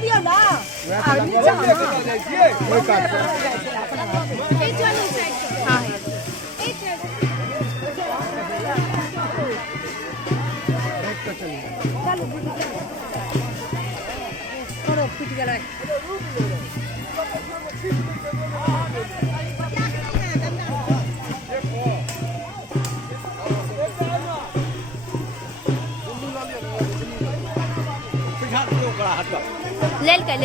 दियो ना नीचे कोई काट हां चलो थोड़ा पिट गया लेल का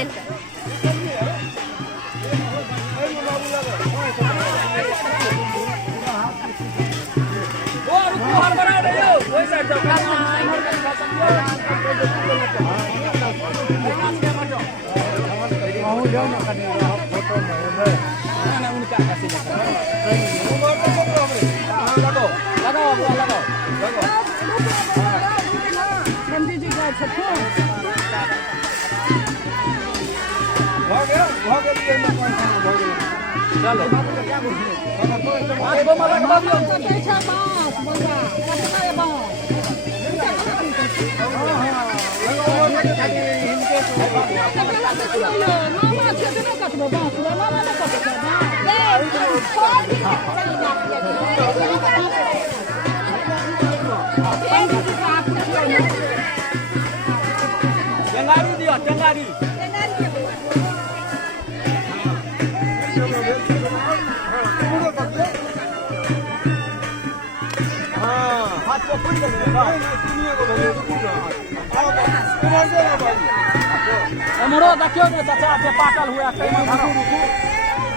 Tengari. मोरो देखियो ने चाचा के पाकल हुआ कई में धरो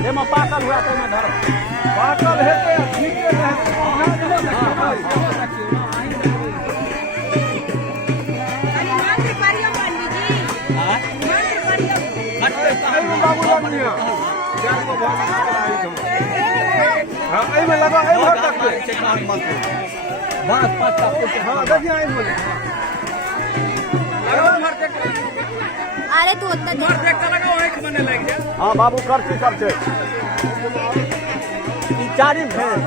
ए में पाकल हुआ कई में धरो पाकल है के ठीक है बाबू लगनिया जान को भाग हां ए में लगा ए भर तक बात पास तक हां देखिए आई बोले अरे तू उतना मार देख के लगाओ एक मने लग जा हां बाबू कर छे ई चारी भेल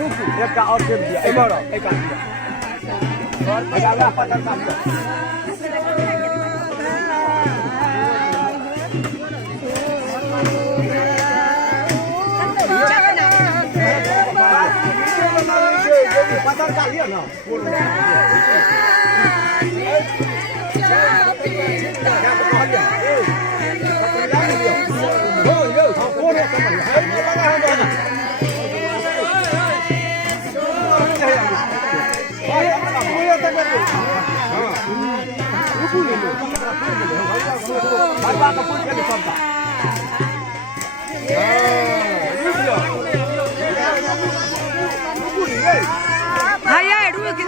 रुक एक का और दे दिया ए बड़ो एक का दिया और लगावा पता काम पता कर लिया ना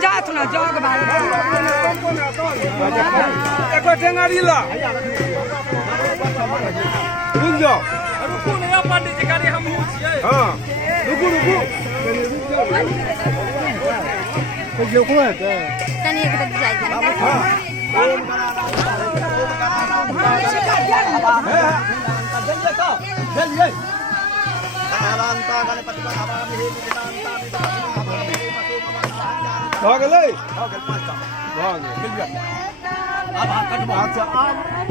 जात ना जग बारे एक टेंगारी ला रुक जाओ रुको नया पंडित जी गाड़ी हम छिए हां रुको तो जो को है तनी एक तक जाई हां ओम करा चलिए आनंता गणपति बाबा हे हो गेलै 5 टा हो गेल चल गया अब हाथ कटवा